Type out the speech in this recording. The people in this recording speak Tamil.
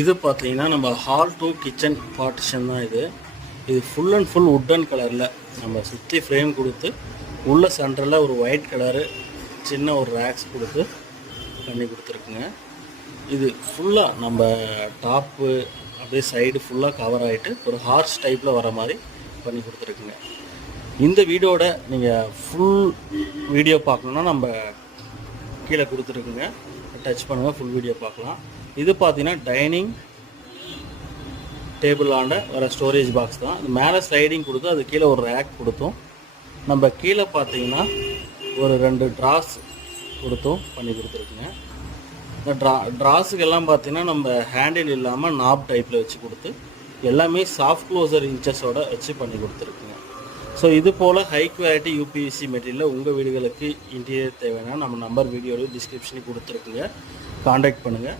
இது பார்த்தீங்கன்னா நம்ம ஹால் டு கிச்சன் பார்ட்டிஷன் தான் இது. இது ஃபுல் அண்ட் ஃபுல் வுட்டன் கலரில் நம்ம சுற்றி ஃப்ரேம் கொடுத்து உள்ள சென்டரில் ஒரு ஒயிட் கலரு சின்ன ஒரு ரேக்ஸ் கொடுத்து பண்ணி கொடுத்துருக்குங்க. இது ஃபுல்லாக நம்ம டாப்பு அப்படியே சைடு ஃபுல்லாக கவர் ஆகிட்டு ஒரு ஹார்ஸ் டைப்பில் வர மாதிரி பண்ணி கொடுத்துருக்குங்க. இந்த வீடியோட நீங்கள் ஃபுல் வீடியோ பார்க்கணுன்னா நம்ம கீழே கொடுத்துருக்குங்க, டச் பண்ணுங்கள், ஃபுல் வீடியோ பார்க்கலாம். இது பார்த்தீங்கன்னா டைனிங் டேபிள் ஆண்ட வர ஸ்டோரேஜ் பாக்ஸ் தான். இது மேலே ஸ்லைடிங் கொடுத்து அது கீழே ஒரு ரேக் கொடுத்தோம். நம்ம கீழே பார்த்தீங்கன்னா ஒரு 2 ட்ராஸ் கொடுத்தும் பண்ணி கொடுத்துருக்குங்க. இந்த ட்ராஸுக்கெல்லாம் பார்த்தீங்கன்னா நம்ம ஹேண்டில் இல்லாமல் நாப் டைப்பில் வச்சு கொடுத்து எல்லாமே சாஃப்ட் க்ளோசர் இன்ச்சஸோட வச்சு பண்ணி கொடுத்துருக்குங்க. ஸோ இது போல் ஹை குவாலிட்டி யூபிவிசி மெட்டீரியலில் உங்கள் வீடுகளுக்கு இன்டீரியர் தேவைன்னா நம்ம நம்பர் வீடியோவில் டிஸ்கிரிப்ஷனில் கொடுத்துருக்குங்க, காண்டாக்ட் பண்ணுங்கள்.